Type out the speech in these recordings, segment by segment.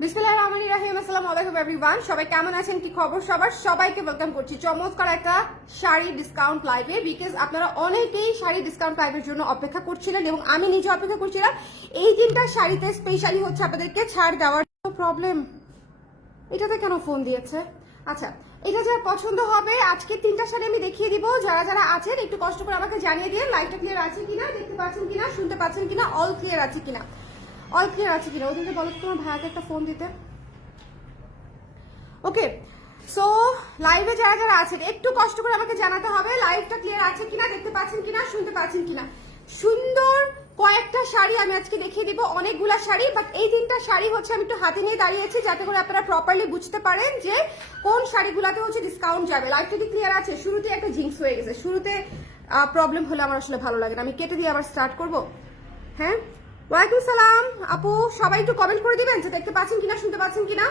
বিসমিল্লাহির রহমানির রহিম। আসসালামু আলাইকুম এভরিওয়ান, সবাই কেমন আছেন, কি খবর সবার? সবাইকে ওয়েলকাম করছি চমৎকার একটা শাড়ি ডিসকাউন্ট লাইভে। বিকজ আপনারা অনেকেই শাড়ি ডিসকাউন্ট লাইভের জন্য অপেক্ষা করছিলেন এবং আমি নিজে অপেক্ষা করছিলাম এই তিনটা শাড়িতে স্পেশালি হচ্ছে আপনাদেরকে ছাড় দেওয়ার প্রবলেম। এটাতে কেন ফোন দিয়েছে? আচ্ছা, এটা যার পছন্দ হবে আজকে তিনটা শাড়ি আমি দেখিয়ে দিব। যারা যারা আছেন একটু কষ্ট করে আমাকে জানিয়ে দিয়ে লাইভটা ক্লিয়ার আছে কিনা, দেখতে পাচ্ছেন কিনা, শুনতে পাচ্ছেন কিনা, অল ক্লিয়ার আছে কিনা, অল ক্লিয়ার আছে কিনা। ওদেরকে বলো তোমার ভাইয়াকে একটা ফোন দিতে। ওকে, সো লাইভে যারা যারা আছেন একটু কষ্ট করে আমাকে জানাতে হবে লাইভটা ক্লিয়ার আছে কিনা, দেখতে পাচ্ছেন কিনা, শুনতে পাচ্ছেন কিনা। সুন্দর কয়েকটা শাড়ি আমি আজকে দেখিয়ে দিব, অনেকগুলা শাড়ি, বাট এই তিনটা শাড়ি হচ্ছে আমি একটু হাতে নিয়ে দাঁড়িয়েছি যাতে করে আপনারা প্রপারলি বুঝতে পারেন যে কোন শাড়িগুলোতে হচ্ছে ডিসকাউন্ট যাবে। লাইভটা কি ক্লিয়ার আছে? শুরুতে একটা জিংস হয়ে গেছে, শুরুতে প্রবলেম হলে আমার আসলে ভালো লাগে না। আমি কেটে দিয়ে আবার স্টার্ট করব। হ্যাঁ, ওয়ালাইকুম সালাম আপু, সবাই একটু কমেন্ট করে দিবেন যে দেখতে পাচ্ছেন কিনা, শুনতে পাচ্ছেন কিনা।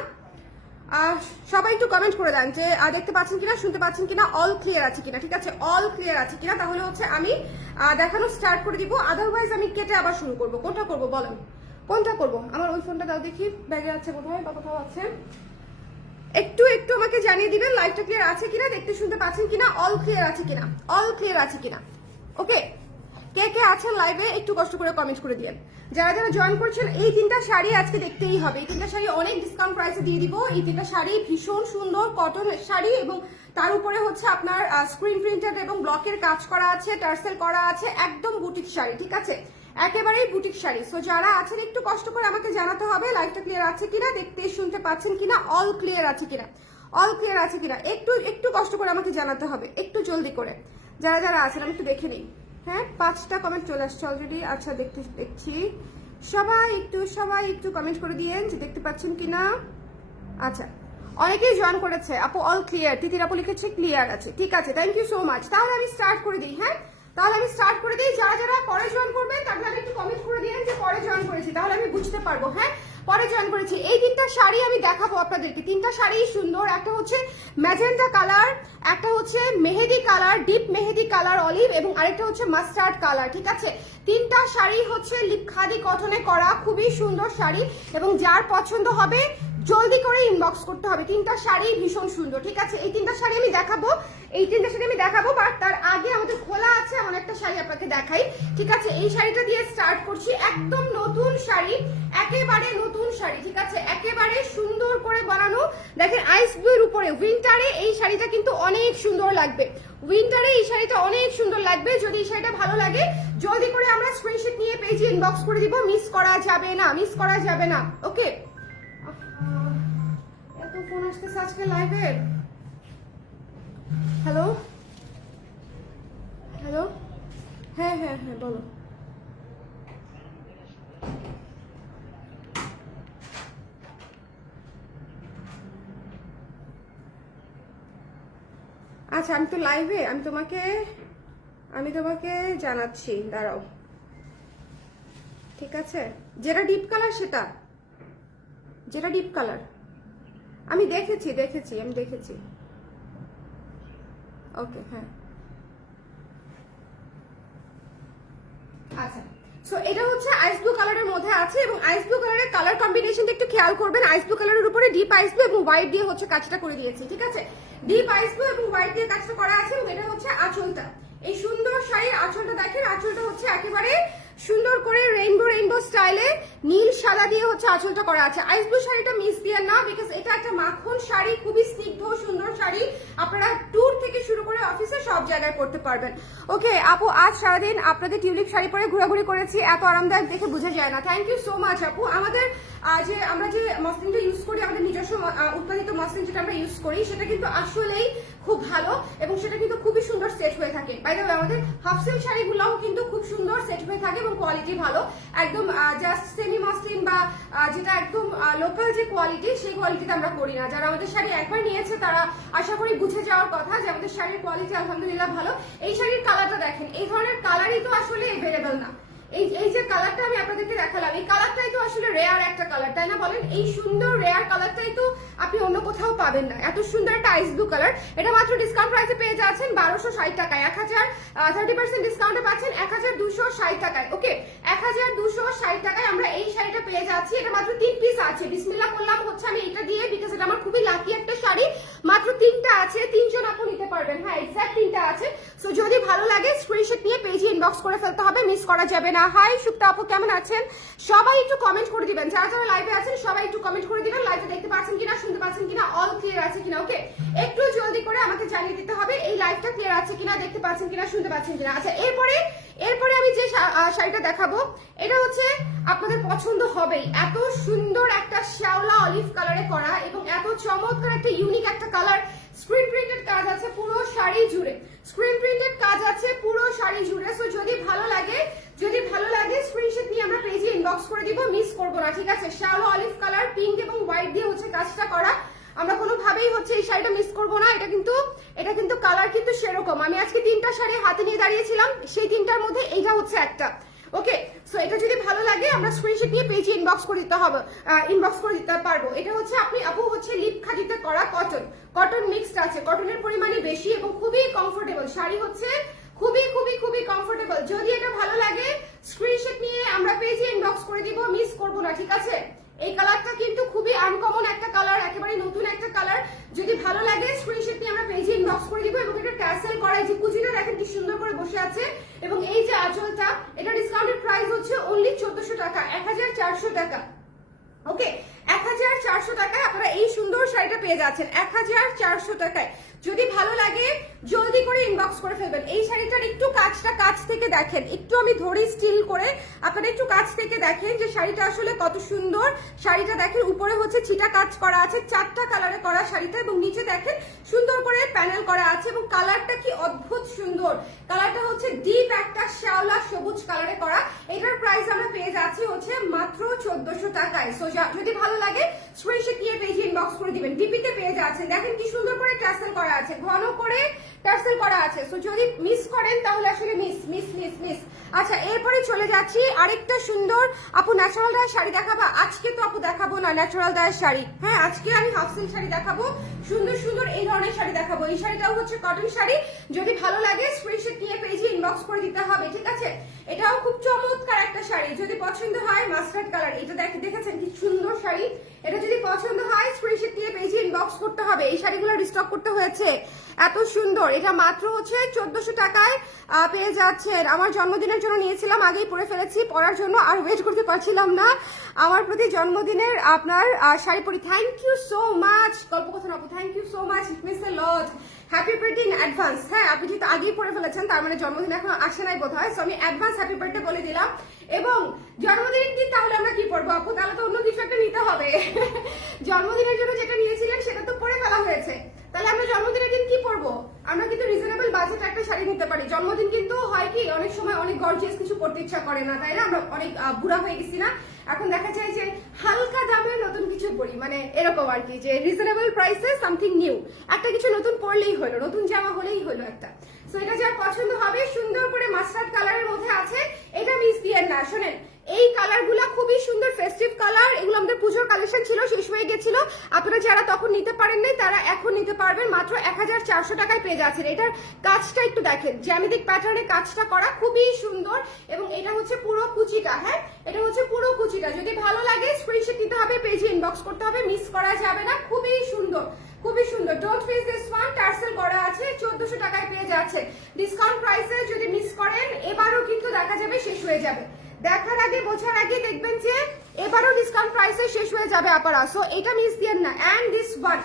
সবাই একটু কমেন্ট করে দেন যে দেখতে পাচ্ছেন কিনা, শুনতে পাচ্ছেন কিনা, অল ক্লিয়ার আছে কিনা। ঠিক আছে, অল ক্লিয়ার আছে কিনা, তাহলে হচ্ছে আমি দেখানো স্টার্ট করে দিব। আদারওয়াইজ আমি কেটে আবার শুরু করব। কোনটা করব বলেন, কোনটা করব? আমার ওই ফোনটা দাও দেখি, ব্যাগে আছে বোধহয় বা কোথাও আছে। একটু একটু আমাকে জানিয়ে দিবেন লাইভটা ক্লিয়ার আছে কিনা, দেখতে শুনতে পাচ্ছেন কিনা, অল ক্লিয়ার আছে কিনা, অল ক্লিয়ার আছে কিনা। ওকে, কে কে আছেন লাইভে একটু কষ্ট করে কমেন্ট করে দিয়েন। যারা যারা জয়েন করছেন এই তিনটা শাড়ি আজকে দেখতেই হবে। এই তিনটা শাড়ি অনেক ডিসকাউন্ট প্রাইসে দিয়ে দিব। এই তিনটা শাড়ি ভীষণ সুন্দর কটনের শাড়ি এবং তার উপরে হচ্ছে আপনার স্ক্রিন প্রিন্টেড এবং ব্লকের কাজ করা আছে, টার্সেল করা আছে, একদম বুটিক শাড়ি। ঠিক আছে, একেবারেই বুটিক শাড়ি। সো যারা আছেন একটু কষ্ট করে আমাকে জানাতে হবে লাইভটা ক্লিয়ার আছে কিনা, দেখতে শুনতে পাচ্ছেন কিনা, অল ক্লিয়ার আছে কিনা, অল ক্লিয়ার আছে কিনা। একটু একটু কষ্ট করে আমাকে জানাতে হবে, একটু জলদি করে। যারা যারা আছেন আমি একটু দেখে নিই। হ্যাঁ, 5টা কমেন্ট চলে আসছে অলরেডি। আচ্ছা, দেখছি সবাই একটু কমেন্ট করে দিয়েন যে দেখতে পাচ্ছেন কিনা। আচ্ছা, অনেকেই জয়েন করেছে আপু, অল ক্লিয়ার। তিতির আপু লিখেছে ক্লিয়ার আছে। ঠিক আছে, থ্যাংক ইউ সো মাচ। তাহলে আমি স্টার্ট করে দিই। হ্যাঁ, তাহলে আমি স্টার্ট করে দিই। যারা যারা পরে জয়েন করবেন তাহলে আমি একটু কমেন্ট করে দিয়েন যে পরে জয়েন করেছি, তাহলে আমি বুঝতে পারবো। হ্যাঁ, পরে জয়েন করেছি। এই তিনটা শাড়ি আমি দেখাবো আপনাদেরকে। তিনটা শাড়ি সুন্দর, একটা হচ্ছে ম্যাজেন্টা কালার, একটা হচ্ছে মেহেদি কালার, ডিপ মেহেদি কালার অলিভ, এবং আরেকটা হচ্ছে মাস্টার্ড কালার। ঠিক আছে, তিনটা শাড়ি হচ্ছে খাদি কটনে করা, খুবই সুন্দর শাড়ি, এবং যার পছন্দ হবে জলদি করে ইনবক্স করতে হবে। তিনটা শাড়ি ভীষণ সুন্দর। ঠিক আছে, এই তিনটা শাড়ি আমি দেখাবো, এই তিনটা শাড়ি আমি দেখাবো, বাট তার আগে আমাদের খোলা আছে এমন একটা শাড়ি আপনাকে দেখাই। ঠিক আছে, এই শাড়িটা দিয়ে স্টার্ট করছি। একদম নতুন শাড়ি, একেবারে নতুন শাড়ি। ঠিক আছে, একেবারে সুন্দর করে বানানো। দেখেন আইস ব্লুর উপরে উইন্টারে এই শাড়িটা কিন্তু অনেক সুন্দর লাগবে। উইন্টারে এই শাড়িটা অনেক সুন্দর লাগবে। যদি এই শাড়িটা ভালো লাগে জলদি করে আমরা স্ক্রিনশট নিয়ে পেজে ইনবক্স করে দিব, মিস করা যাবে না, মিস করা যাবে না। ওকে, এত ফোন আসতেছে আজকে লাইভে। হ্যালো হ্যালো, হ্যাঁ হ্যাঁ হ্যাঁ বলো। আচ্ছা, আমি তো লাইভে, আমি তোমাকে জানাচ্ছি, দাঁড়াও। ঠিক আছে, যেটা ডিপ কালার, যেটা ডিপ কালার আমি দেখেছি। ওকে, হ্যাঁ, আচ্ছা। সো এটা হচ্ছে আইস ব্লু কালারের মধ্যে আছে, এবং আইস ব্লু কালারের কালার কম্বিনেশনটা একটু খেয়াল করবেন। আইস ব্লু কালারের উপরে ডিপ আইস ব্লু এবং হোয়াইট দিয়ে হচ্ছে কাজটা করে দিয়েছি। ঠিক আছে, ডিপ আইস ব্লু এবং হোয়াইট দিয়ে কাজটা করা আছে, এবং এটা হচ্ছে আঁচলটা। এই সুন্দর শাড়ির আঁচলটা দেখেন, আঁচলটা হচ্ছে একেবারে সুন্দর করে রেইনবো স্টাইলে নীল সাদা দিয়ে হচ্ছে আঁচলটা করা আছে। আইস ব্লু শাড়িটা মিস দিয়ে না, বিকজ এটা একটা মাখন শাড়ি, খুবই স্নিগ্ধ সুন্দর শাড়ি। আপনারা ট্যুর থেকে শুরু করে অফিসে সব জায়গায় পড়তে পারবেন। ওকে আপু, আজ সারাদিন আপনাদের টিউলিপ শাড়ি পরে ঘোরাঘুরি করেছি, এত আরামদায়ক দেখে বোঝা যায় না। থ্যাংক ইউ সো মাচ আপু। আমাদের আমরা যে মসলিনটা ইউজ করি, আমাদের নিজস্ব উৎপাদিত মসলিন যেটা আমরা ইউজ করি, সেটা কিন্তু আসলেই খুব ভালো, এবং সেটা কিন্তু খুবই সুন্দর সেট হয়ে থাকে। বাই দ্য ওয়ে, আমাদের হাফ সিল্ক শাড়িগুলোও কিন্তু খুব সুন্দর সেট হয়ে থাকে এবং কোয়ালিটি ভালো। একদম জাস্ট সেমি মসলিন বা যেটা একদম লোকাল যে কোয়ালিটি, সেই কোয়ালিটিতে আমরা করি না। যারা আমাদের শাড়ি একবার নিয়েছে তারা আশা করি বুঝে যাওয়ার কথা যে আমাদের শাড়ির কোয়ালিটি আলহামদুলিল্লাহ ভালো। এই শাড়ির কালারটা দেখেন, এই ধরনের কালারই তো আসলে এভেলেবেল না। এই যে কালারটা আমি আপনাদেরকে দেখালাম, এই কালারটাই তো আসলে রেয়ার একটা কালার, তাই না বলেন? এই সুন্দর রেয়ার কালারটাই তো আপনি অন্য কোথাও পাবেন না। এত সুন্দর একটা আইস ব্লু কালার, এটা মাত্র ডিসকাউন্ট প্রাইসে পেয়ে যাচ্ছেন 1260 টাকায়। 30% ডিসকাউন্টে পাচ্ছেন 1260 টাকায়। ওকে, 1260 টাকায় আমরা এই শাড়িটা পেয়ে যাচ্ছি। এটা মাত্র 3 পিস আছে, বিসমিল্লাহ করলাম হচ্ছে আমি এটা দিয়ে, বিকজ এটা আমার খুবই লাকি একটা শাড়ি। মাত্র 3টা আছে, 3 জন আপু নিতে পারবেন। হ্যাঁ এক্স্যাক্ট 3টা আছে। সো যদি ভালো লাগে স্ক্রিনশট নিয়ে পেজে ইনবক্স করে ফেলতে হবে, মিস করা যাবে না। হাই সুক্তা আপু কেমন আছেন? সবাই একটু কমেন্ট করে দিবেন, যারা যারা লাইভে আছেন সবাই একটু কমেন্ট করে দিবেন, লাইভে দেখতে পাচ্ছেন কিনা, শুনতে পাচ্ছেন কিনা, অল ক্লিয়ার আছে কিনা। ওকে, একটু জলদি করে আমাকে জানিয়ে দিতে হবে এই লাইভটা ক্লিয়ার আছে কিনা, দেখতে পাচ্ছেন কিনা, শুনতে পাচ্ছেন কিনা। আচ্ছা এরপরে আমি যে শাড়িটা দেখাবো এটা হচ্ছে আপনাদের পছন্দ হবেই। এত সুন্দর একটা শ্যাওলা অলিভ কালারে করা এবং এত চমৎকার একটা ইউনিক একটা কালার, স্ক্রিন প্রিন্টেড কাজ আছে পুরো শাড়ি জুড়ে, স্ক্রিন প্রিন্টেড কাজ আছে পুরো শাড়ি জুড়ে। সো যদি ভালো লাগে স্ক্রিনশট নিয়ে আমরা পেজে ইনবক্স করে দিব, মিস করবো না, ঠিক আছে? শ্যাওলা অলিভ কালার, পিঙ্ক এবং হোয়াইট দিয়ে হচ্ছে কাজটা করা। আমরা কোনোভাবেই হচ্ছে এই শাড়িটা মিস করবো না। এটা কিন্তু কালার কিন্তু সেরকম। আমি আজকে 3টা শাড়ি হাতে নিয়ে দাঁড়িয়েছিলাম, সেই 3টার মধ্যে এইটা হচ্ছে একটা। ওকে, সো এটা যদি ভালো লাগে আমরা স্ক্রিনশট নিয়ে পেজে ইনবক্স করে দিতে পারবো। এটা হচ্ছে আপু হচ্ছে লিপ খাদিতে করা কটন মিক্সড আছে, কটনের পরিমাণে বেশি এবং খুবই কমফোর্টেবল শাড়ি হচ্ছে, খুবই খুবই খুবই কমফোর্টেবল। যদি এটা ভালো লাগে স্ক্রিনশট নিয়ে আমরা পেজে ইনবক্স করে দিব, মিস করবো না, ঠিক আছে? এই কালারটা কিন্তু খুবই আনকমন একটা কালার, একেবারে নতুন একটা কালার। যদি ভালো লাগে স্ক্রিনশট নিয়ে আমরা পেজে ইনবক্স করে দিব। এবং এটা ট্যাসেল করা, এই যে কুচিটা দেখেন কি সুন্দর করে বসে আছে, এবং এই যে আঁচলটা, এটা ডিসকাউন্টেড প্রাইস হচ্ছে অনলি 1400 টাকা, 1400 টাকা। ওকে, 1400 টাকায় আপনারা এই সুন্দর শাড়িটা পেয়ে যাচ্ছেন 1400 টাকায়। যদি ভালো লাগে জলদি করে ইনবক্স করে ফেলবেন। এই শাড়িটার একটু কাজটা কাছ থেকে দেখেন, একটু আমি ধরি স্টিল করে, আপনারা একটু কাছ থেকে দেখেন যে শাড়িটা আসলে কত সুন্দর। শাড়িটা দেখেন উপরে হচ্ছে ছিটা কাজ করা আছে, 4টা কালারে করা শাড়িটা, এবং নিচে দেখেন সুন্দর করে প্যানেল করা আছে এবং কালারটা কি অদ্ভুত সুন্দর। কালারটা হচ্ছে ডিপ একটা শ্যাওলা সবুজ কালারে করা। এটার প্রাইস আমরা পেয়ে যাচ্ছি হচ্ছে মাত্র 1400 টাকায়। সো যদি ভালো লাগে স্ক্রিনশট নিয়ে পেজে ইনবক্স করে দিবেন। ডিপিতে পেয়ে যাচ্ছেন, দেখেন কি সুন্দর করে ট্যাসেল করা আছে, ঘন করে ট্যাসেল করা আছে। সো যদি মিস করেন তাহলে আসলে মিস। আচ্ছা এরপরে চলে যাচ্ছি আরেকটা সুন্দর আপু ন্যাচারাল ডায়ের শাড়ি দেখাবো। আজকে তো আপু দেখাবো না ন্যাচারাল ডায়ের শাড়ি, হ্যাঁ আজকে আমি হাফ সিল্ক শাড়ি দেখাবো, সুন্দর সুন্দর এই ধরনের শাড়ি দেখাবো। এই শাড়িটাও হচ্ছে কটন শাড়ি। যদি ভালো লাগে স্ক্রিনশট নিয়ে পেজে ইনবক্স করে দিতে হবে, ঠিক আছে? এটাও খুব চমৎকার একটা শাড়ি, যদি পছন্দ হয় মাস্টার্ড কালার, এটা দেখেছেন কি সুন্দর শাড়ি। এটা যদি পছন্দ হয় স্ক্রিনশট নিয়ে পেজে ইনবক্স করতে হবে। এই শাড়িগুলো রিস্টক করতে হয়েছে, এত সুন্দর। এটা মাত্র হচ্ছে 1400 টাকায় পেয়ে যাচ্ছেন। আমার জন্মদিনের জন্য নিয়েছিলাম, আগেই পরে ফেলেছি, পরার জন্য আর ওয়েট করতে পারছিলাম না। আমার প্রতি জন্মদিনের আপনার শাড়ি পরি। Thank you so much Kalpakathan আপু, thank you so much, it means a lot. Happy birthday in advance. হ্যাঁ আপনি যেহেতু আগেই পরে ফেলেছেন তার মানে জন্মদিন এখন আসে নাই বোধ হয়। সো আমি অ্যাডভান্স হ্যাপি বার্থডে বলে দিলাম। এবং জন্মদিনের দিন তাহলে আমরা কি পরবো আপু? তাহলে তো অন্য কিছু একটা নিতে হবে। জন্মদিনের জন্য যেটা নিয়েছিলেন সেটা তো পরে ফেলা হয়েছে, তাহলে আমরা জন্মদিনের দিন কি পরবো? আমরা কিন্তু রিজনেবল বাজেট একটা শাড়ি নিতে পারি। জন্মদিন কিন্তু হয় কি অনেক সময় অনেক গর্জিয়াস কিছু পড়তে ইচ্ছা করে না, তাই না? আমরা অনেক বুড়া হয়ে গেছি না, এখন দেখা যায় যে হালকা দামে নতুন কিছু পরি, মানে এরকম আর কি, যে রিজনেবল প্রাইসে সামথিং নিউ একটা কিছু নতুন পরলেই হলো, নতুন জামা হলেই হলো একটা। সো এটা যার পছন্দ হবে, সুন্দর করে মাস্টার্ড কালারের মধ্যে আছে, এটা মিস দিয়েন না। শোনেন এই কালারগুলো খুবই সুন্দর ফেস্টিভ কালার, এগুলো আমাদের পুজোর কালেকশন ছিল, শেষ হয়ে গেছিল। আপনারা যারা তখন নিতে পারেন নাই তারা এখন নিতে পারবেন, মাত্র 1400 টাকায় পেয়ে যাচ্ছেন। এটার কাজটা একটু দেখেন, জ্যামিতিক প্যাটার্নে কাজটা করা খুবই সুন্দর, এবং এটা হচ্ছে পুরো কুচিটা। হ্যাঁ এটা হচ্ছে পুরো কুচিটা। যদি ভালো লাগে স্ক্রিনশট দিতে হবে, পেজে ইনবক্স করতে হবে, মিস করা যাবে না। খুবই সুন্দর, খুবই সুন্দর। Don't miss this one, tassel করা আছে, 1400 টাকায় পেয়ে যাচ্ছে ডিসকাউন্ট প্রাইসে। যদি মিস করেন এবারও কিন্তু দেখা যাবে শেষ হয়ে যাবে, দেখার আগে বোঝার আগে দেখবেন যে এবারও ডিসকাউন্ট প্রাইসে শেষ হয়ে যাবে আপনারা। সো এটা মিস দিয়েন না। এন্ড দিস ওয়ান,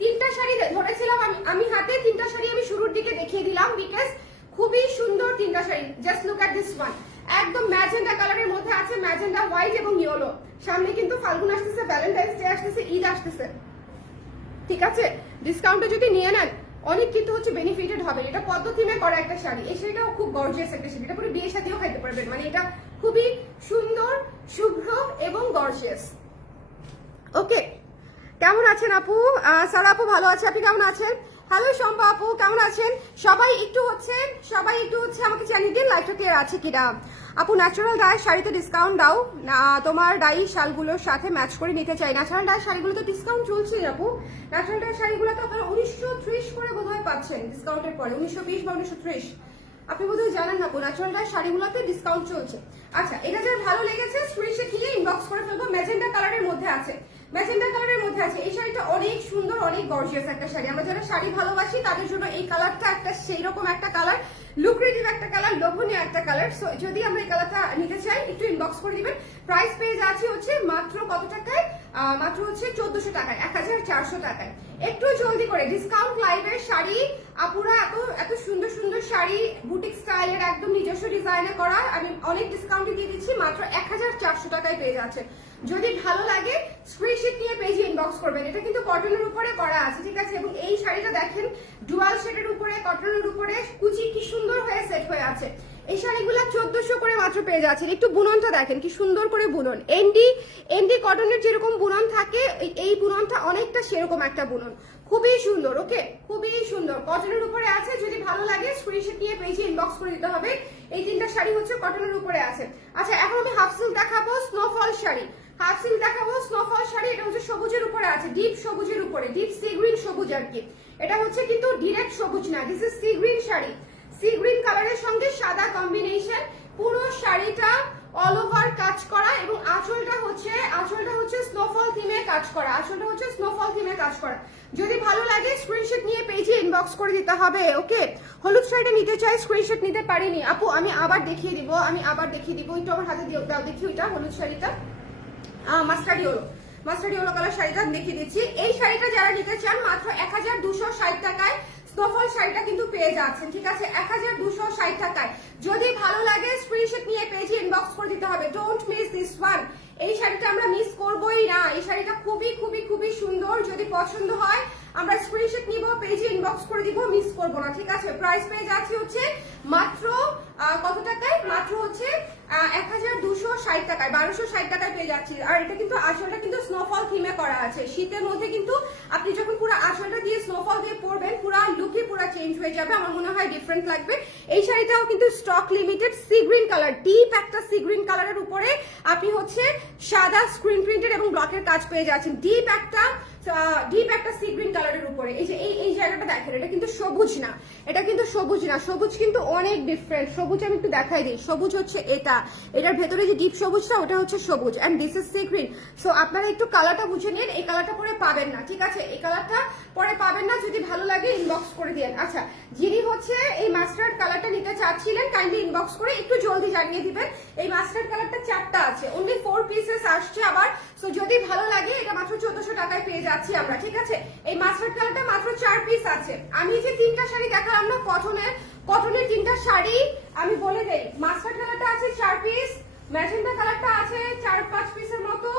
3টা শাড়ি ধরেছিলাম আমি হাতে, 3টা শাড়ি আমি শুরুর দিকে দেখিয়ে দিলাম বিকজ খুবই সুন্দর 3টা sari. Just look at this one, একদম ম্যাজেন্ডা কালারের মধ্যে আছে, ম্যাজেন্ডা, হোয়াইট এবং ইয়েলো। সামনে কিন্তু ফাল্গুন আসতেছে, ভ্যালেন্টাইন্স ডে আসতেছে, ঈদ আসতেছে, ঠিক আছে? ডিসকাউন্টে যদি নিয়ে নেন অনেক কিন্তু হচ্ছে বেনিফিটেড হবে। এটা পদ্ম থিমে করা একটা শাড়ি, এই শাড়িটাও খুব গর্জিয়াস একটা শাড়ি, এটা পুরো বিয়ে শাদিও খাইতে পারবেন, মানে এটা খুবই সুন্দর, শুভ্র এবং গর্জিয়াস। ওকে, কেমন আছেন আপু? সারা আপু ভালো আছে, আপনি কেমন আছেন? হ্যালো শম্পা আপু কেমন আছেন? সবাই একটু হচ্ছে আমাকে জানিয়ে দিন লাইভটা ক্লিয়ার আছে কিনা। আপু ন্যাচারাল ডাই শাড়িতে ডিসকাউন্ট দাও না, তোমার ডাই শালগুলোর সাথে ম্যাচ করে নিতে চাই। ন্যাচারাল ডাই শাড়িগুলোতে ডিসকাউন্ট চলছে আপু। ন্যাচারাল ডাই শাড়িগুলো তো আপনারা 1930 করে বোধহয় পাচ্ছেন ডিসকাউন্টের পরে, 1920 বা 1930, আপনি বোধহয় জানেন না আপু। ন্যাচারাল ডাই শাড়িগুলোতে ডিসকাউন্ট চলছে। আচ্ছা এটা যার ভালো লেগেছে স্ক্রিনশট নিয়ে অনেক গর্জিয়াস একটা শাড়ি। আমরা যারা শাড়ি ভালোবাসি তাদের জন্য এই কালারটা একটা সেই রকম একটা কালার, লুক্রেটিভ একটা কালার, লোভনীয় একটা কালার। সো যদি আমরা এই কালারটা নিতে চাই একটু ইনবক্স করে দিবেন। প্রাইস পেয়ে যাচ্ছি হচ্ছে মাত্র কত টাকায়? মাত্র হচ্ছে 1400 টাকায়, 1400 টাকায়। একটু জলদি করে ডিসকাউন্ট লাইভের শাড়ি আপুরা, এত সুন্দর সুন্দর শাড়ি বুটিক স্টাইলের একদম নিজস্ব ডিজাইনে করা, আমি অনেক ডিসকাউন্টে দিয়ে দিচ্ছি, মাত্র 1400 টাকায় পেয়ে যাচ্ছে। যদি ভালো লাগে স্ক্রিনশট নিয়ে পেজে ইনবক্স করবেন। এটা কিন্তু কটনের উপরে করা আছে, ঠিক আছে? এবং এই শাড়িটা দেখেন ডুয়াল শেডের উপরে, কটনের উপরে কুচি কি সুন্দর হয়ে সেট হয়ে আছে। এই শাড়িগুলো 1400 করে মাত্র পেয়ে যাচ্ছেন। একটু বুননটা দেখেন কি সুন্দর করে বুনন, এনডি কটনের যেরকম বুনন থাকে এই বুননটা অনেকটা সেরকম একটা বুনন, খুবই সুন্দর। ওকে, খুবই সুন্দর, কটনের উপরে আছে। যদি ভালো লাগে স্ক্রিনশট নিয়ে পেজে ইনবক্স করে দিতে হবে। এই তিনটা শাড়ি হচ্ছে কটনের উপরে আছে। আচ্ছা, এখন আমি হাফ সিল্ক দেখাবো, স্নোফল শাড়ি। হাফ সিল্ক দেখাবো, স্নোফল শাড়ি। এটা হচ্ছে সবুজের উপরে আছে, ডিপ সবুজের উপরে, ডিপ সি গ্রিন সবুজ আর কি। এটা হচ্ছে কিন্তু ডিরেক্ট সবুজ না, this is sea green sari. Sea green কালারের সঙ্গে সাদা কম্বিনেশন, পুরো শাড়িটা অল ওভার কাজ করা এবং আঁচলটা হচ্ছে স্নোফল থিমে কাজ করা, আঁচলটা হচ্ছে স্নোফল থিমে কাজ করা। যদি ভালো লাগে স্ক্রিনশট নিয়ে পেজে ইনবক্স করে দিতে হবে। ওকে, হলুদ শাড়িটা নিতে চাই, স্ক্রিনশট নিতে পারিনি আপু, আমি আবার দেখিয়ে দিব, একটু আমার হাতে দাও দেখি ওইটা হলুদ শাড়িটা, মাস্টার্ড ইয়েলো কালার শাড়িটা দেখিয়ে দিচ্ছি। এই শাড়িটা যারা নিতে চান মাত্র 1260 টাকায় স্নোফল শাড়িটা কিন্তু পেয়ে যাচ্ছেন, ঠিক আছে? 1260 টাকায়। যদি ভালো লাগে স্ক্রিনশট নিয়ে পেজে ইনবক্স করে দিতে হবে। Don't miss this one. এই শাড়িটা আমরা মিস করবোই না, এই শাড়িটা খুবই খুবই খুবই সুন্দর। যদি পছন্দ হয় আমরা স্ক্রিনশট নিব, পেজে ইনবক্স করে দিব, মিস করবো না, ঠিক আছে? প্রাইস পেয়ে যাচ্ছি হচ্ছে মাত্র কত টাকায়? মাত্র হচ্ছে 1260 টাকায়, 1260 টাকায় পেয়ে যাচ্ছি। আর এটা কিন্তু আঁচলটা কিন্তু স্নোফল থিমে করা আছে। শীতের মধ্যে কিন্তু আপনি যখন পুরো আঁচলটা দিয়ে স্নোফল দিয়ে পরবেন, পুরো লুকই পুরো চেঞ্জ হয়ে যাবে। আমার মনে হয় ডিফারেন্ট লাগবে। এই শাড়িটাও কিন্তু stock limited, sea green colour, deep একটা সি গ্রিন কালারের উপরে আপনি হচ্ছে সাদা স্ক্রিন প্রিন্টেড এবং ব্লকের কাজ পেয়ে যাচ্ছেন। ডিপ একটা সি গ্রিন কালারের উপরে। এই যে এই জায়গাটা দেখেন, এটা কিন্তু সবুজ না, সবুজ কিন্তু অনেক ডিফারেন্ট। সবুজ আমি একটু দেখাই দিই, সবুজ হচ্ছে এটার ভেতরে যে ডিপ সবুজটা ওটা হচ্ছে সবুজ, and this is sea green. So আপনারা একটু কালারটা বুঝে নিন, এই কালারটা পরে পাবেন না, ঠিক আছে? এই কালারটা পরে পাবেন না। যদি ভালো লাগে ইনবক্স করে দিন। আচ্ছা, যিনি হচ্ছে এই মাস্টার্ড কালারটা নিতে চাচ্ছিলেন কাইন্ডলি ইনবক্স করে একটু জলদি জানিয়ে দিবেন। এই মাস্টার্ড কালারটা 4টা আছে, অনলি 4 পিসেস আসছে আবার। সো যদি ভালো লাগে এটা মাত্র 1400 টাকায় পেয়ে যাচ্ছি আমরা, ঠিক আছে? এই মাস্টার্ড কালারটা মাত্র 4 পিস আছে। আমি যে 3টা শাড়ি দেখালাম না কটনের 3টা শাড়ি আমি বলে দেই। মাস্টার্ড কালারটা আছে 4 পিস, ম্যাজেন্টা কালারটা আছে 4-5 পিসের মতো,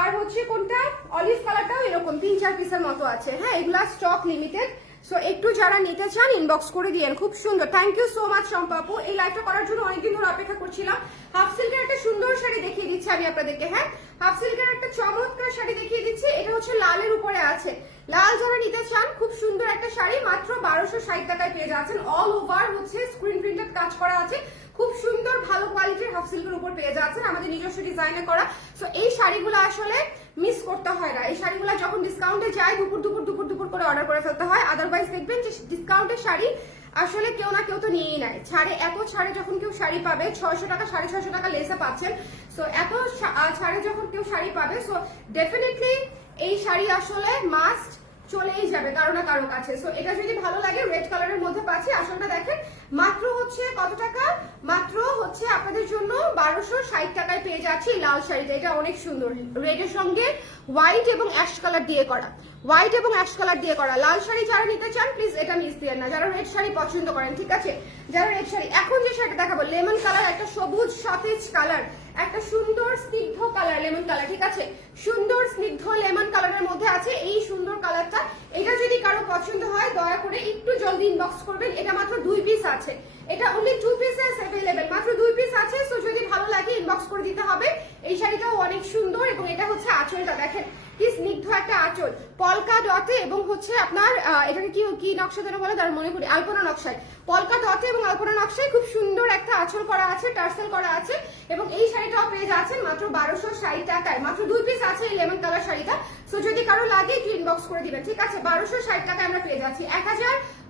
আর হচ্ছে কোনটা অলিভ কালারটাও এরকম 3-4 পিসের মতো আছে। হ্যাঁ, এগুলা স্টক লিমিটেড। সো একটু যারা নিতে চান ইনবক্স করে দিয়েন। খুব সুন্দর, thank you so much Shampa আপু, এই লাইভটা করার জন্য অনেকদিন ধরে অপেক্ষা করছিলাম। হাফ সিল্কের একটা সুন্দর শাড়ি দেখিয়ে দিচ্ছি আমি আপনাদেরকে। হ্যাঁ, হাফ সিল্কের একটা চমৎকার শাড়ি দেখিয়ে দিচ্ছি। এটা হচ্ছে লালের উপরে আছে, লাল যারা নিতে চান খুব সুন্দর একটা শাড়ি মাত্র 1260 টাকায় পেয়ে যাচ্ছেন। অল ওভার হচ্ছে স্ক্রিন প্রিন্টেড কাজ করা আছে, খুব সুন্দর ভালো কোয়ালিটির হাফ সিল্কের উপর পেয়ে যাচ্ছেন, আমাদের নিজস্ব ডিজাইনে করা। সো এই শাড়িগুলো আসলে মিস করতে হয় না। এই শাড়িগুলো যখন ডিসকাউন্টে যায় দুপুর করে অর্ডার করে ফেলতে হয়। আদারওয়াইজ দেখবেন যে ডিসকাউন্টের শাড়ি আসলে কেউ না কেউ তো নিয়েই নেয়। ছাড়ে যখন কেউ শাড়ি পাবে 600 টাকা 650 টাকা লেসে পাচ্ছেন। সো এত ছাড়ে যখন কেউ শাড়ি পাবে, সো ডেফিনেটলি এই শাড়ি আসলে মাস্ট চলেই যাবে কারো না কারো কাছে। সো এটা যদি ভালো লাগে রেড কালারের মধ্যে পাচ্ছি। আসলটা দেখেন মাত্র হচ্ছে কত টাকা? মাত্র হচ্ছে আপনাদের জন্য 1260 টাকায় পেয়ে যাচ্ছি লাল শাড়িটা। এটা অনেক সুন্দর, রেডের সঙ্গে হোয়াইট এবং অ্যাশ কালার দিয়ে করা, লাল শাড়ি যারা নিতে চান প্লিজ এটা মিস দিয়েন না, যারা রেড শাড়ি পছন্দ করেন, ঠিক আছে? যারা রেড শাড়ি, এখন যে শাড়িটা দেখাবো লেমন কালার, একটা সবুজ সতেজ কালার, একটা সুন্দর স্নিগ্ধ কালার লেমন কালার, ঠিক আছে? সুন্দর স্নিগ্ধ লেমন কালারের মধ্যে আছে এই সুন্দর কালারটা। এটা যদি কারো পছন্দ হয় দয়া করে একটু জলদি ইনবক্স করবেন। এটা মাত্র 2 পিস আছে, এটা অনলি 2 পিসেস अवेलेबल, মাত্র 2 পিস আছে। সো যদি ভালো লাগে ইনবক্স করে দিতে হবে। এই শাড়িটাও অনেক সুন্দর এবং এটা হচ্ছে আঁচলটা দেখেন কি স্নিগ্ধ একটা আঁচল, পলকা ডটে এবং হচ্ছে আপনার এটাকে কি নকশা যেন বলে তার মনে করি, আলপনা নকশায়, পলকা ডটে এবং আলপনা নকশায় খুব সুন্দর একটা আঁচল করা আছে, টার্সেল করা আছে। এবং এই শাড়িটাও পেয়ে যাচ্ছেন মাত্র 1260 টাকায়। মাত্র 2 পিস আছে এই লেমন কালার শাড়িটা। সো যদি কারো লাগে একটু ইনবক্স করে দিবেন, ঠিক আছে? 1260 টাকায় আমরা পেয়ে যাচ্ছি।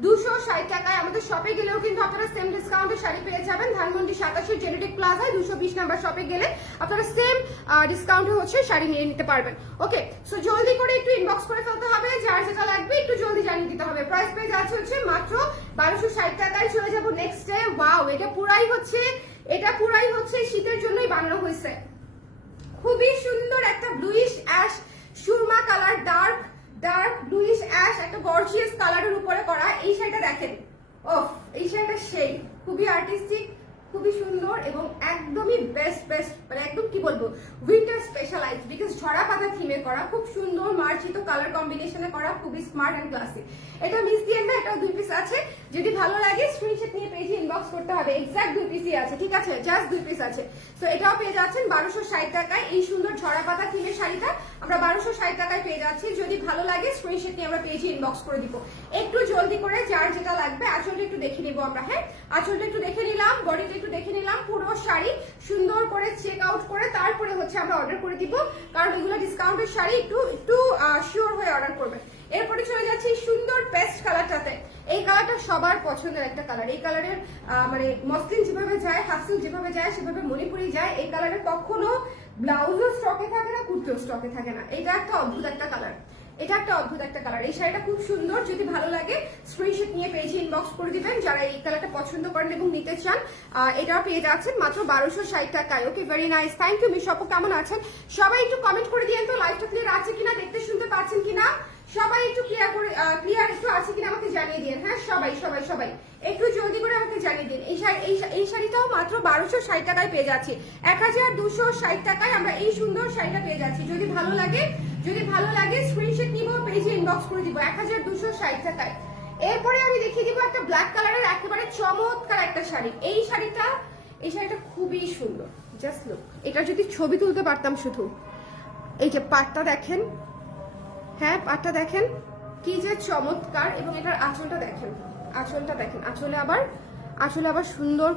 1260 টাকায় আমাদের শপে গেলেও কিন্তু আপনারা সেম ডিসকাউন্টে শাড়ি পেয়ে যাবেন। ধানমন্ডি 87 জেনেটিক প্লাজায় 220 নাম্বার শপে গেলে আপনারা সেম ডিসকাউন্টে হচ্ছে শাড়ি নিয়ে নিতে পারবেন। ওকে, সো জলদি জলদি করে একটু ইনবক্স করে ফেলতে হবে, যার যেটা লাগবে একটু জলদি জানিয়ে দিতে হবে। প্রাইস পেয়ে যাচ্ছে হচ্ছে মাত্র 1260 টাকায়। চলে যাব নেক্সটে। ওয়াও, এটা পুরাই হচ্ছে শীতের জন্যই বানানো হয়েছে। খুবই সুন্দর একটা bluish ash Surma colour, dark bluish ash, একটা গর্জিয়াস কালারের উপরে করা। এই শাড়িটা দেখেন, ওফ, এই শাড়িটা সেই খুবই আর্টিস্টিক, খুবই সুন্দর এবং একদমই বেস্ট মানে একদম কি বলবো উইন্টার স্পেশালাইজড, বিকজ ঝরা পাতা থিমে করা, খুব সুন্দর মার্জিত কালার কম্বিনেশনে করা, খুবই স্মার্ট অ্যান্ড ক্লাসিক। এটা মিস দিয়েন না, এটাও 2 পিস আছে। যদি ভালো লাগে স্ক্রিনশট নিয়ে পেজে ইনবক্স করতে হবে। এক্সাক্ট 2 পিসই আছে, ঠিক আছে, জাস্ট 2 পিস আছে। সো এটাও পেয়ে যাচ্ছেন 1260 টাকায়। এই সুন্দর ঝরা পাতা থিমের শাড়িটা আমরা 1260 টাকায় পেয়ে যাচ্ছি। যদি ভালো লাগে স্ক্রিনশট নিয়ে আমরা পেজে ইনবক্স করে দিব। একটু জলদি করে যার যেটা লাগবে। আঁচলটা একটু দেখে নিব আমরা। হ্যাঁ, আঁচলটা একটু দেখে নিলাম, বডিটা একটু দেখে নিলাম। পুরো শাড়ি সুন্দর করে চেক আউট করে তারপরে হচ্ছে আমরা অর্ডার করে দিব, কারণ এগুলো ডিসকাউন্টের শাড়ি, একটু শিওর হয়ে অর্ডার করবেন। এরপরে চলে যাচ্ছি সুন্দর পেস্ট কালারটাতে। এই কালারটা সবার পছন্দের একটা কালার। এই কালারের মানে মসলিন যেভাবে যায়, হাফসিল যেভাবে যায়, সেভাবে মণিপুরি যায়। এই কালারের কখনো ব্লাউজও স্টকে থাকে না, কুর্তিও স্টকে থাকে না। এটা একটা অদ্ভুত একটা কালার, এই শাড়িটা খুব সুন্দর। যদি ভালো লাগে স্ক্রিনশট নিয়ে পেজে ইনবক্স করে দিবেন যারা এই কালারটা পছন্দ করেন এবং নিতে চান। এটা পেয়ে যাচ্ছেন মাত্র 1260 টাকায়। Okay, very nice, thank you. Miss আপু কেমন আছেন? সবাই একটু কমেন্ট করে দিয়েন তো লাইভটা ক্লিয়ার আছে কিনা, দেখতে শুনতে পাচ্ছেন কিনা। সবাই একটু ক্লিয়ার একটু আছে কিনা আমাকে জানিয়ে দিন। হ্যাঁ, সবাই একটু জলদি করে আমাকে জানিয়ে দিন। এই শাড়িটাও মাত্র 1260 টাকায় পেয়ে যাচ্ছি। 1260 টাকায় আমরা এই সুন্দর শাড়িটা পেয়ে যাচ্ছি। যদি ভালো লাগে স্ক্রিনশট নিব, পেজে ইনবক্স করে দিব। 1260 টাকায়। এরপরে আমি দেখিয়ে দিব একটা ব্ল্যাক কালারের একেবারে চমৎকার একটা শাড়ি। এই শাড়িটা খুবই সুন্দর, জাস্ট লুক। এটা যদি ছবি তুলতে পারতাম শুধু। এই যে পাটটা দেখেন, হ্যাঁ পাটটা দেখেন কি যে চমৎকার। এবং এটার আঁচলটা দেখেন, আঁচলে আবার সুন্দর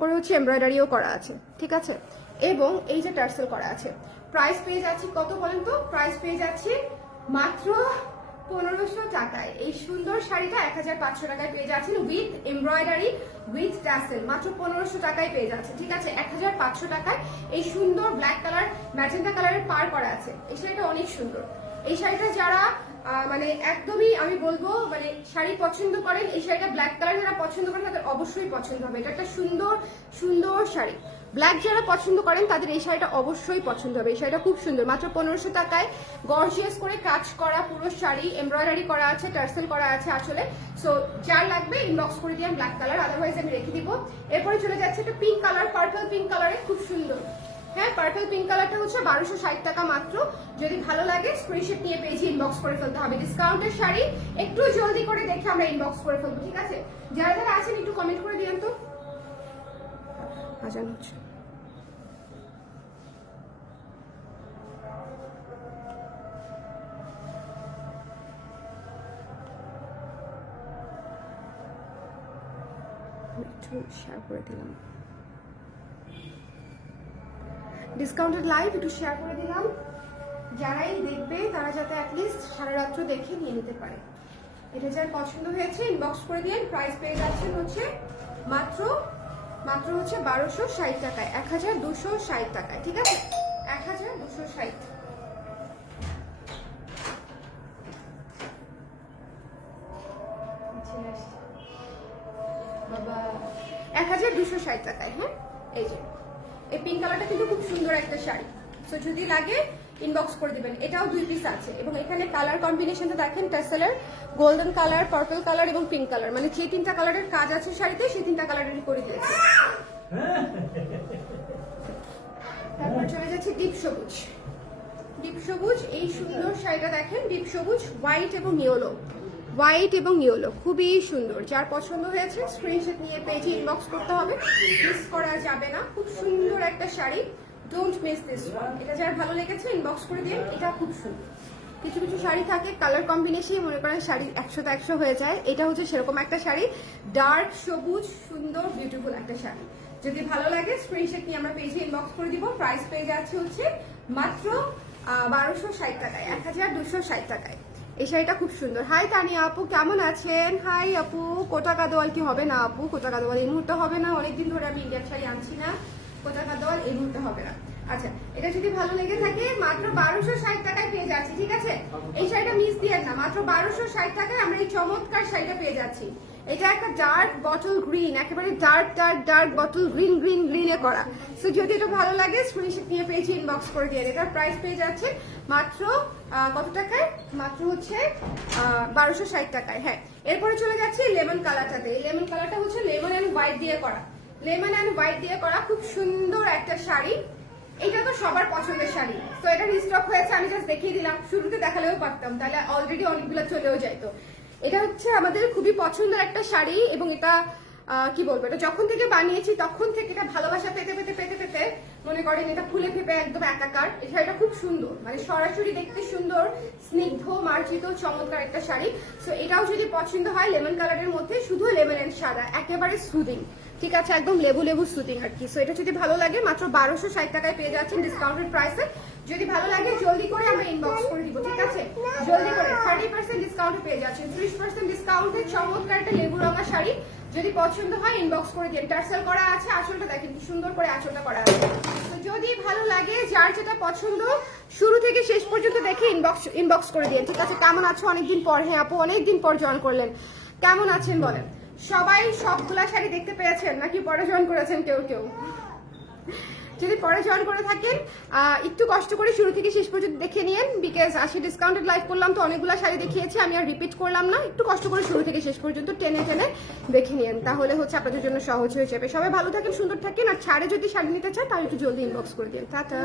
করে হচ্ছে এমব্রয়ডারিও করা আছে, ঠিক আছে। এবং এই যে টার্সেল করা আছে। প্রাইস পেয়ে যাচ্ছি কত বলেন তো? প্রাইস পেয়ে যাচ্ছি মাত্র 1500 টাকায়। এই সুন্দর শাড়িটা 1500 টাকায় পেয়ে যাচ্ছেন, উইথ এমব্রয়ডারি, উইথ টার্সেল। মাত্র 1500 টাকায় পেয়ে যাচ্ছে, ঠিক আছে। 1500 টাকায় এই সুন্দর ব্ল্যাক কালার, ম্যাজেন্টা কালারের পার করা আছে। এই শাড়িটা অনেক সুন্দর। এই শাড়িটা যারা মানে একদমই আমি বলবো মানে শাড়ি পছন্দ করেন, এই শাড়িটা ব্ল্যাক কালার যারা পছন্দ করেন তাদের অবশ্যই পছন্দ হবে। এটা একটা সুন্দর শাড়ি। ব্ল্যাক যারা পছন্দ করেন তাদের এই শাড়িটা অবশ্যই পছন্দ হবে। এই শাড়িটা খুব সুন্দর, মাত্র 1500 টাকায়। গর্জিয়াস করে কাজ করা পুরো শাড়ি, এমব্রয়ডারি করা আছে, টার্সেল করা আছে আসলে। সো যার লাগবে ইনবক্স করে দিন ব্ল্যাক কালার, আদারওয়াইজ আমি রেখে দিব। এরপরে চলে যাচ্ছে একটা পিঙ্ক কালার, পার্পল পিঙ্ক কালারে, খুব সুন্দর। হ্যাঁ, পার্পল পিঙ্ক কালারটা হচ্ছে 1260 টাকা মাত্র। যদি ভালো লাগে স্ক্রিনশট নিয়ে পেজে ইনবক্স করে ফেলতে হবে। ডিসকাউন্টের শাড়ি, একটু জলদি করে দেখে আমরা ইনবক্স করে ফেলবো, ঠিক আছে। যারা আছেন একটু কমেন্ট করে দিন তো। আজান হচ্ছে। একটু শেয়ার করে দিলাম ডিসকাউন্টেড লাইভ, একটু শেয়ার করে দিলাম। যারাই দেখবে তারা যাতে অ্যাটলিস্ট সারা রাত্র দেখে নিয়ে নিতে পারে। এটা যার পছন্দ হয়েছে ইনবক্স করে দিন। প্রাইস পেয়ে যাচ্ছেন হচ্ছে মাত্র হচ্ছে 1260 টাকায়, 1260 টাকায়, ঠিক আছে। 1260। বাবা 1260 টাকায়। হ্যাঁ, এই যে এই পিঙ্ক কালারটা কিন্তু খুব সুন্দর একটা শাড়ি। সো যদি লাগে ইনবক্স করে দিবেন। এটাও 2 পিস আছে এবং এখানে কালার কম্বিনেশনটা দেখেন, টাসেলের গোল্ডেন কালার, পার্পল কালার এবং পিঙ্ক কালার, মানে যে 3টা কালারের কাজ আছে শাড়িতে সেই 3টা কালারেরই করে দিয়েছে। তারপর চলে যাচ্ছে ডিপ সবুজ। এই সুন্দর শাড়িটা দেখেন, ডিপ সবুজ, হোয়াইট এবং ইয়েলো, খুবই সুন্দর। যার পছন্দ হয়েছে স্ক্রিনশট নিয়ে পেজে ইনবক্স করতে হবে, মিস করা যাবে না। খুব সুন্দর একটা sari, don't miss this one. এটা যার ভালো লেগেছে ইনবক্স করে দিন। এটা খুব সুন্দর। কিছু শাড়ি থাকে কালার কম্বিনেশন মনে করেন শাড়ি 100তে 100 হয়ে যায়। এটা হচ্ছে সেরকম একটা শাড়ি, ডার্ক সবুজ, সুন্দর বিউটিফুল একটা শাড়ি। যদি ভালো লাগে স্ক্রিনশট নিয়ে আমরা পেজে ইনবক্স করে দিব। প্রাইস পেয়ে যাচ্ছে হচ্ছে মাত্র 1260 টাকায়, 1260 টাকায়। এই শাড়িটা খুব সুন্দর। হাই তানিয়া আপু, কেমন আছেন? হাই আপু। কোটা কাদোয়াল কি হবে না আপু? কোটা কাদোয়াল এই মুহূর্তে হবে না, অনেকদিন ধরে আমি ইন্ডিয়ান শাড়ি আনছি না। কোটা কাদোয়াল এই মুহূর্তে হবে না। আচ্ছা, এটা যদি ভালো লেগে থাকে মাত্র 1260 টাকায় পেয়ে যাচ্ছি, ঠিক আছে? এই শাড়িটা মিস দিয়েন না, মাত্র 1260 টাকায় আমরা এই চমৎকার শাড়িটা পেয়ে যাচ্ছি। এটা একটা ডার্ক বটল গ্রিন, একেবারে ডার্ক ডার্ক ডার্ক বটল গ্রিনে করা। সো যদি এটা ভালো লাগে স্ক্রিনশট নিয়ে পেজে ইনবক্স করে দিয়ে। এটার প্রাইস পেয়ে যাচ্ছে মাত্র কত টাকায়? মাত্র হচ্ছে 1260 টাকায়। হ্যাঁ, এরপরে চলে যাচ্ছে লেমন কালারটাতে। এই লেমন কালারটা হচ্ছে লেমন অ্যান্ড হোয়াইট দিয়ে করা, লেমন অ্যান্ড হোয়াইট দিয়ে করা, খুব সুন্দর একটা শাড়ি। এটা তো সবার পছন্দের শাড়ি, তো এটা রিস্টক হয়েছে, আমি জাস্ট দেখিয়ে দিলাম, শুরুতে দেখালেও পারতাম, তাহলে অলরেডি অনেকগুলো চলেও যাইতো। এটা হচ্ছে আমাদের খুবই পছন্দের একটা শাড়ি, এবং এটা কি বলবো, এটা যখন থেকে বানিয়েছি তখন থেকে এটা ভালোবাসা পেতে পেতে পেতে পেতে মনে করেন এটা ফুলে ফেপে একদম একাকার। এই শাড়িটা খুব সুন্দর, মানে সরাসরি দেখতে সুন্দর, স্নিগ্ধ মার্জিত চমৎকার একটা শাড়ি। সো এটাও যদি পছন্দ হয় লেমন কালারের মধ্যে, শুধু লেমন এন্ড সাদা, একেবারে সুদিং, ঠিক আছে, একদম লেবু লেবু সুদিং আর কি। সো এটা যদি ভালো লাগে মাত্র 1260 টাকায় পেয়ে যাচ্ছেন ডিসকাউন্টেড প্রাইসে। যদি ভালো লাগে জলদি করে আমরা ইনবক্স করে দিব, ঠিক আছে? জলদি করে 30% ডিসকাউন্টে পেয়ে যাচ্ছেন, 30% ডিসকাউন্টে চমৎকার একটা লেবু রঙা শাড়ি। যদি পছন্দ হয় ইনবক্স করে দিন। টার্সেল করা আছে, আঁচলটা দেখেন কি সুন্দর করে আঁচলটা করা আছে। তো যদি ভালো লাগে, যার যেটা পছন্দ, শুরু থেকে শেষ পর্যন্ত দেখে ইনবক্স করে দিন, ঠিক আছে? কেমন আছো অনেকদিন পর? হ্যাঁ আপু, অনেকদিন পর জয়েন করলেন, কেমন আছেন বলেন? সবাই সবগুলা শাড়ি দেখতে পেয়েছেন নাকি পরে জয়েন করেছেন কেউ কেউ? যদি পরে জয়েন করে থাকেন একটু কষ্ট করে শুরু থেকে শেষ পর্যন্ত দেখে নিন, বিকজ আজকে ডিসকাউন্টেড লাইভ করলাম তো অনেকগুলো শাড়ি দেখিয়েছি, আমি আর রিপিট করলাম না। একটু কষ্ট করে শুরু থেকে শেষ পর্যন্ত টেনে টেনে দেখে নিন, তাহলে হচ্ছে আপনাদের জন্য সহজ হয়ে যাবে। সবাই ভালো থাকেন, সুন্দর থাকেন, আর ছাড়ে যদি শাড়ি নিতে চান তাহলে একটু জলদি ইনবক্স করে দিন। টাটা।